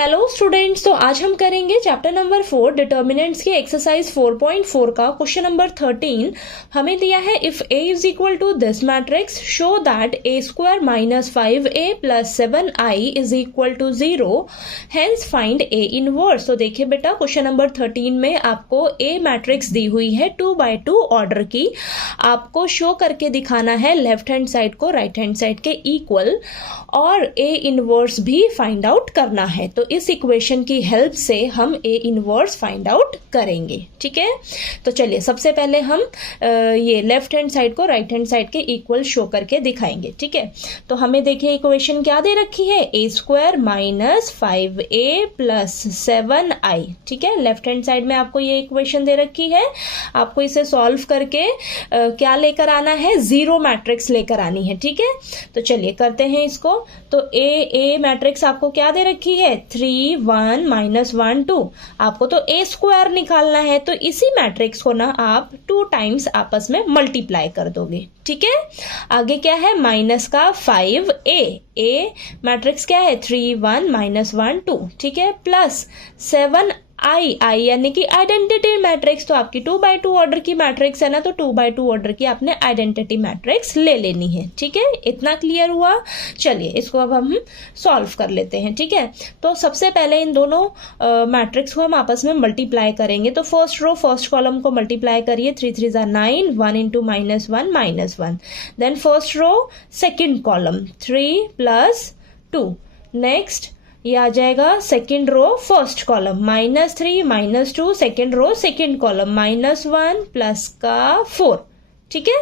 Hello students, तो आज हम करेंगे चैप्टर नंबर 4 डिटर्मिनेंट्स के एक्सरसाइज 4.4 का क्वेश्चन नंबर 13। हमें दिया है if a is equal to this matrix show that a square minus 5a plus 7i is equal to 0, hence find a inverse. तो देखिए बेटा, क्वेश्चन नंबर 13 में आपको a मैट्रिक्स दी हुई है 2x2 ऑर्डर की। आपको शो करके दिखाना है लेफ्ट हैंड साइड को राइट हैंड साइड के इक्वल और a इनवर्स भी फाइंड आउट करना है। तो इस इक्वेशन की हेल्प से हम a इनवर्स फाइंड आउट करेंगे। ठीक है, तो चलिए सबसे पहले हम ये लेफ्ट हैंड साइड को राइट हैंड साइड के इक्वल शो करके दिखाएंगे। ठीक है, तो हमें देखिए इक्वेशन क्या दे रखी है, a square minus 5a plus 7i। ठीक है, लेफ्ट हैंड साइड में आपको ये इक्वेशन दे रखी है। आपको इसे सॉल्व करके क्या लेकर आना है, जीरो मैट्रिक्स लेकर आनी है। ठीक है, तो चलिए करते हैं इसको। तो a मैट्रिक्स आपको क्या दे रखी है, 3 1 माइनस 1 2। आपको तो a स्क्वायर निकालना है, तो इसी मैट्रिक्स को ना आप 2 टाइम्स आपस में मल्टीप्लाई कर दोगे। ठीक है, आगे क्या है, माइनस का 5a मैट्रिक्स क्या है, 3 1 माइनस 1 2। ठीक है, प्लस 7i यानी कि आइडेंटिटी मैट्रिक्स। तो आपकी 2x2 ऑर्डर की मैट्रिक्स है ना, तो 2x2 ऑर्डर की आपने आइडेंटिटी मैट्रिक्स ले लेनी है। ठीक है, इतना क्लियर हुआ। चलिए इसको अब हम सॉल्व कर लेते हैं। ठीक है, तो सबसे पहले इन दोनों मैट्रिक्स को हम आपस में मल्टीप्लाई करेंगे। तो फर्स्ट रो फर्स्ट कॉलम को मल्टीप्लाई करिए, 3 3 9, 1 into minus 1 minus 1। Then first row second column 3 plus 2। Next ये आ जाएगा second row first column minus 3 minus 2, second row second column minus 1 plus का 4। ठीक है,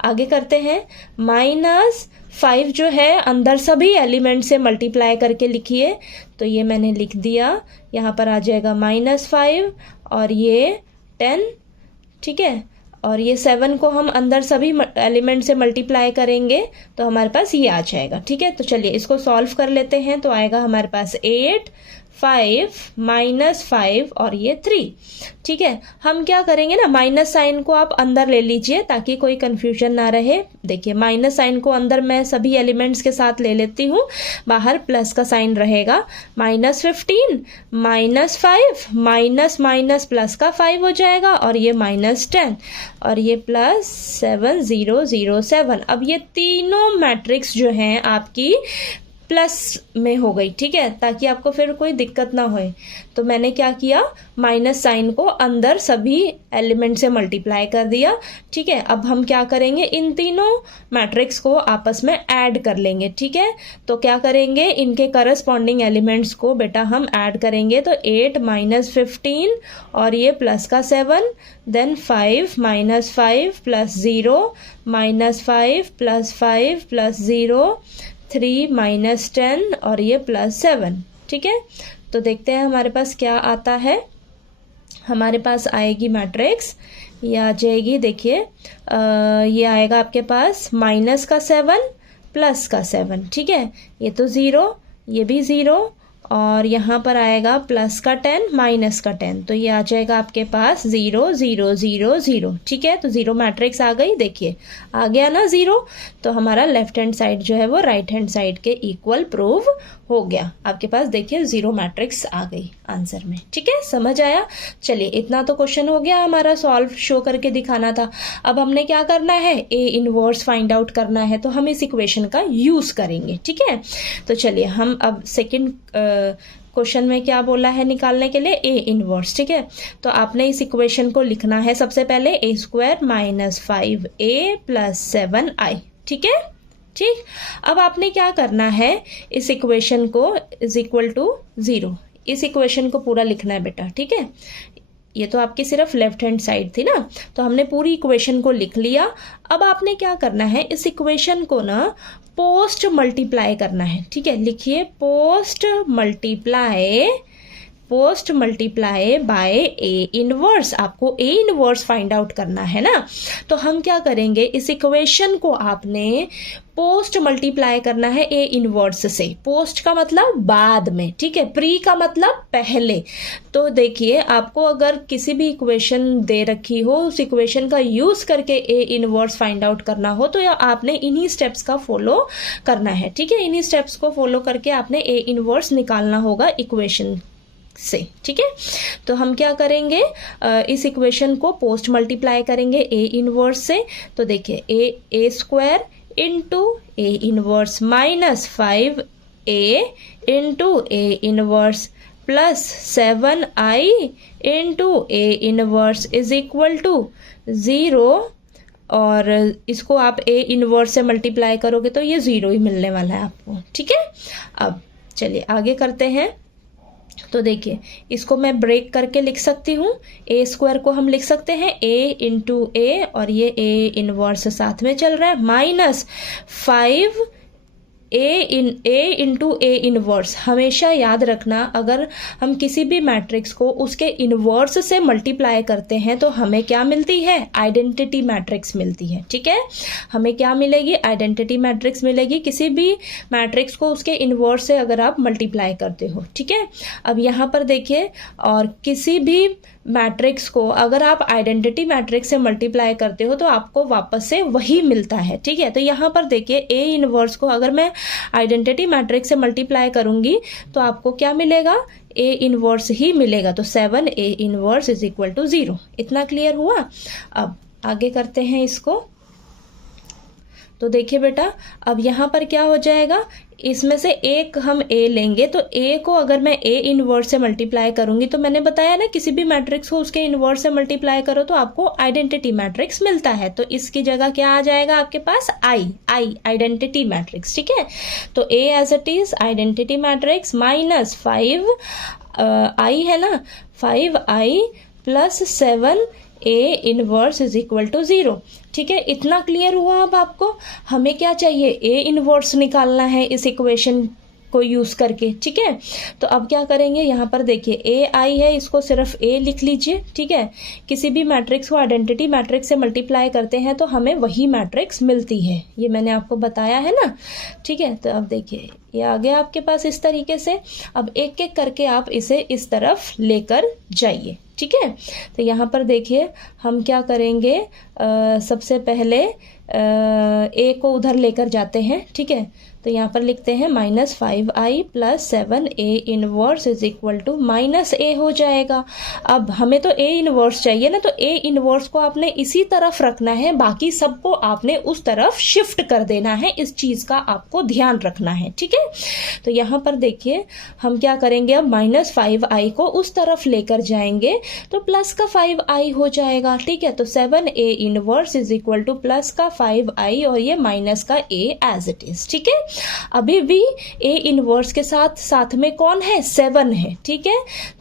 आगे करते हैं। माइनस 5 जो है अंदर सभी एलिमेंट से मल्टीप्लाई करके लिखिए। तो ये मैंने लिख दिया, यहाँ पर आ जाएगा माइनस 5 और ये 10। ठीक है, और ये 7 को हम अंदर सभी एलिमेंट से मल्टीप्लाई करेंगे तो हमारे पास ये आ जाएगा। ठीक है, तो चलिए इसको सॉल्व कर लेते हैं। तो आएगा हमारे पास 8 5 माइनस 5 और ये 3। ठीक है, हम क्या करेंगे ना, माइनस साइन को आप अंदर ले लीजिए ताकि कोई कंफ्यूजन ना रहे। देखिए माइनस साइन को अंदर मैं सभी एलिमेंट्स के साथ ले लेती हूँ, बाहर प्लस का साइन रहेगा। Minus 15 minus 5 minus minus plus का 5 हो जाएगा और ये माइनस 10 और ये प्लस 7 0 0 7। अब ये तीनों मैट्रिक्स जो हैं आपकी प्लस में हो गई। ठीक है, ताकि आपको फिर कोई दिक्कत ना होए। तो मैंने क्या किया, माइनस साइन को अंदर सभी एलिमेंट से मल्टीप्लाई कर दिया। ठीक है, अब हम क्या करेंगे, इन तीनों मैट्रिक्स को आपस में ऐड कर लेंगे। ठीक है, तो क्या करेंगे, इनके करस्पॉन्डिंग एलिमेंट्स को बेटा हम ऐड करेंगे। तो 8 माइनस 15 और ये प्लस का 7, then 5 minus 5 plus 0 minus 5 plus 5 plus 0 3 minus 10 और ये प्लस 7। ठीक है, तो देखते हैं हमारे पास क्या आता है। हमारे पास आएगी मैट्रिक्स, ये आ जाएगी, देखिए ये आएगा आपके पास माइनस का 7 प्लस का 7। ठीक है, ये तो 0, ये भी 0 और यहाँ पर आएगा प्लस का 10 माइनस का 10। तो ये आ जाएगा आपके पास 0 0 0 0। ठीक है, तो 0 मैट्रिक्स आ गई। देखिए आ गया ना 0, तो हमारा लेफ्ट हैंड साइड जो है वो राइट हैंड साइड के इक्वल प्रूव हो गया। आपके पास देखिए 0 मैट्रिक्स आ गई आंसर में। ठीक है, समझ आया। चलिए इतना तो क्वेश्चन हो गया हमारा, सॉल्व शो करके दिखाना था। अब हमने क्या करना है, ए इनवर्स फाइंड आउट करना है। तो हम इस इक्वेशन का यूज करेंगे। ठीक है, तो चलिए हम अब सेकेंड क्वेश्चन में क्या बोला है निकालने के लिए, ए इनवर्स। ठीक है, तो आपने इस इक्वेशन को लिखना है सबसे पहले, a square minus 5a plus 7i। ठीक है, ठीक। अब आपने क्या करना है, इस इक्वेशन को इज इक्वल टू 0, इस इक्वेशन को पूरा लिखना है बेटा। ठीक है, ये तो आपकी सिर्फ लेफ्ट हैंड साइड थी ना, तो हमने पूरी इक्वेशन को लिख लिया। अब आपने क्या करना है, इस इक्वेशन को ना पोस्ट मल्टीप्लाई करना है। ठीक है, लिखिए post post multiply by A inverse. आपको ए इनवर्स फाइंड आउट करना है ना, तो हम क्या करेंगे, इस इक्वेशन को आपने पोस्ट मल्टीप्लाई करना है ए इनवर्स से। पोस्ट का मतलब बाद में, ठीक है, प्री का मतलब पहले। तो देखिए, आपको अगर किसी भी इक्वेशन दे रखी हो, उस इक्वेशन का यूज करके ए इनवर्स फाइंड आउट करना हो, तो आपने इन्हीं स्टेप्स का फॉलो करना है, ठीक है। इन्हीं स्टेप्स को फॉलो करके आपने ए इनवर्स निकालना होगा इक्वेशन से, ठीक है। तो हम क्या करेंगे, इस इक्वेशन को पोस्ट मल्टीप्लाई करेंगे ए इनवर्स से। तो देखिए, A square into A inverse minus 5a into A inverse plus 7i into A inverse is equal to 0। और इसको आप ए इनवर्स से मल्टीप्लाई करोगे तो ये 0 ही मिलने वाला है आपको, ठीक है। अब चलिए आगे करते हैं। तो देखिए, इसको मैं ब्रेक करके लिख सकती हूँ। ए स्क्वायर को हम लिख सकते हैं ए इंटू ए, और ये ए इनवर्स साथ में चल रहा है, minus 5 A into A inverse. हमेशा याद रखना, अगर हम किसी भी मैट्रिक्स को उसके इनवर्स से मल्टीप्लाई करते हैं तो हमें क्या मिलती है, आइडेंटिटी मैट्रिक्स मिलती है, ठीक है। हमें क्या मिलेगी, आइडेंटिटी मैट्रिक्स मिलेगी किसी भी मैट्रिक्स को उसके इनवर्स से अगर आप मल्टीप्लाई करते हो, ठीक है। अब यहाँ पर देखिए, और किसी भी मैट्रिक्स को अगर आप आइडेंटिटी मैट्रिक्स से मल्टीप्लाई करते हो तो आपको वापस से वही मिलता है, ठीक है। तो यहाँ पर देखिए, ए इनवर्स को अगर मैं आइडेंटिटी मैट्रिक्स से मल्टीप्लाई करूंगी तो आपको क्या मिलेगा, ए इनवर्स ही मिलेगा। तो 7 A inverse is equal to 0। इतना क्लियर हुआ। अब आगे करते हैं इसको। तो देखिए बेटा, अब यहाँ पर क्या हो जाएगा, इसमें से एक हम ए लेंगे, तो ए को अगर मैं ए इनवर्स से मल्टीप्लाई करूंगी, तो मैंने बताया ना, किसी भी मैट्रिक्स को उसके इनवर्स से मल्टीप्लाई करो तो आपको आइडेंटिटी मैट्रिक्स मिलता है। तो इसकी जगह क्या आ जाएगा आपके पास, आई आइडेंटिटी मैट्रिक्स, ठीक है। तो A as it is identity matrix minus 5 I है ना, 5i plus 7 A inverse is equal to 0, ठीक है। इतना क्लियर हुआ। अब आपको हमें क्या चाहिए, ए इनवर्स निकालना है इस इक्वेशन को यूज करके, ठीक है। तो अब क्या करेंगे, यहाँ पर देखिए ए आई है, इसको सिर्फ ए लिख लीजिए, ठीक है। किसी भी मैट्रिक्स को आइडेंटिटी मैट्रिक्स से मल्टीप्लाई करते हैं तो हमें वही मैट्रिक्स मिलती है, ये मैंने आपको बताया है ना, ठीक है। तो अब देखिए, ये आ गया आपके पास इस तरीके से। अब एक एक करके आप इसे इस तरफ लेकर जाइए, ठीक है। तो यहाँ पर देखिए, हम क्या करेंगे, सबसे पहले ए को उधर लेकर जाते हैं, ठीक है। तो यहाँ पर लिखते हैं minus 5i plus 7a inverse is equal to minus A हो जाएगा। अब हमें तो ए इनवर्स चाहिए ना, तो ए इनवर्स को आपने इसी तरफ रखना है, बाकी सबको आपने उस तरफ शिफ्ट कर देना है। इस चीज का आपको ध्यान रखना है, ठीक है। तो यहाँ पर देखिए, हम क्या करेंगे, अब माइनस 5i को उस तरफ लेकर जाएंगे तो प्लस का 5i हो जाएगा, ठीक है। तो 7a inverse is equal two plus का 5i और ये माइनस का a एज इट इज, ठीक है। अभी भी ए इनवर्स के साथ साथ में कौन है, 7 है, ठीक है।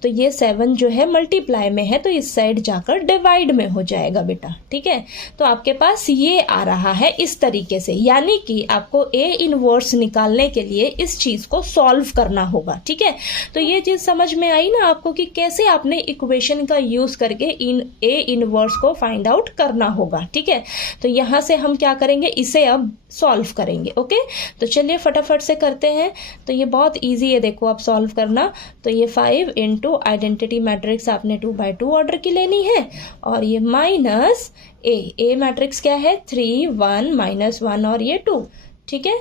तो ये 7 जो है मल्टीप्लाई में है, तो इस साइड जाकर डिवाइड में हो जाएगा बेटा, ठीक है। तो आपके पास ये आ रहा है इस तरीके से, यानी कि आपको ए इनवर्स निकालने के लिए इस चीज को सॉल्व करना होगा, ठीक है। तो ये चीज समझ में आई ना आपको कि कैसे आपने इक्वेशन का यूज करके ए इनवर्स को फाइंड आउट करना होगा, ठीक है। तो यहां से हम क्या करेंगे, इसे अब सॉल्व करेंगे, ओके। तो चलिए फटाफट से करते हैं। तो ये बहुत इजी है, देखो आप सॉल्व करना। तो ये 5 इंटू आइडेंटिटी मैट्रिक्स आपने 2x2 ऑर्डर की लेनी है, और ये माइनस ए मैट्रिक्स क्या है, 3 1 -1 और ये 2, ठीक है।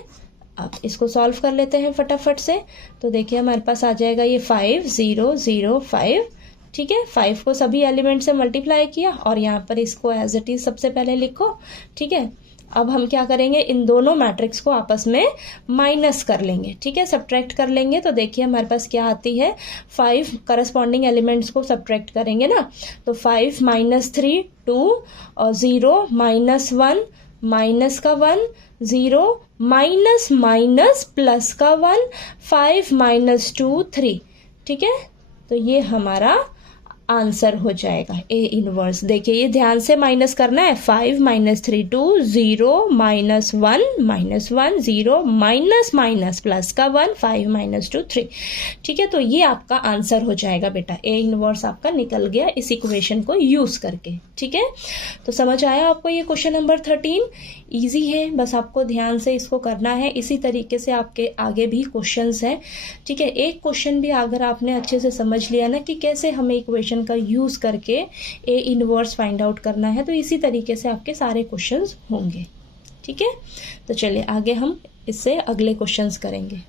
अब इसको सॉल्व कर लेते हैं फटाफट से। तो देखिए हमारे पास आ जाएगा ये 5 0 0 5, ठीक है। 5 को सभी एलिमेंट से मल्टीप्लाई किया और यहाँ पर इसको एज इट इज सबसे पहले लिखो, ठीक है। अब हम क्या करेंगे, इन दोनों मैट्रिक्स को आपस में माइनस कर लेंगे, ठीक है, सब्ट्रैक्ट कर लेंगे। तो देखिए हमारे पास क्या आती है, 5 करस्पॉन्डिंग एलिमेंट्स को सब्ट्रैक्ट करेंगे ना, तो 5 -3 2 और 0 -1 माइनस का 1 0 माइनस माइनस प्लस का 1 5 -2 3, ठीक है। तो ये हमारा आंसर हो जाएगा ए इनवर्स। देखिए ये ध्यान से माइनस करना है, 5 minus 3 2 0 minus 1 0 minus minus plus का 1 5 माइनस 2 3। ठीक है, तो ये आपका आंसर हो जाएगा बेटा, ए इनवर्स आपका निकल गया इस इक्वेशन को यूज करके। ठीक है, तो समझ आया आपको ये क्वेश्चन नंबर 13? इजी है, बस आपको ध्यान से इसको करना है। इसी तरीके से आपके आगे भी क्वेश्चंस हैं। ठीक है, एक क्वेश्चन भी अगर आपने अच्छे से समझ लिया ना कि कैसे हमें इक्वेशन का यूज करके ए इनवर्स फाइंड आउट करना है, तो इसी तरीके से आपके सारे क्वेश्चंस होंगे। ठीक है, तो चलिए आगे हम इससे अगले क्वेश्चंस करेंगे।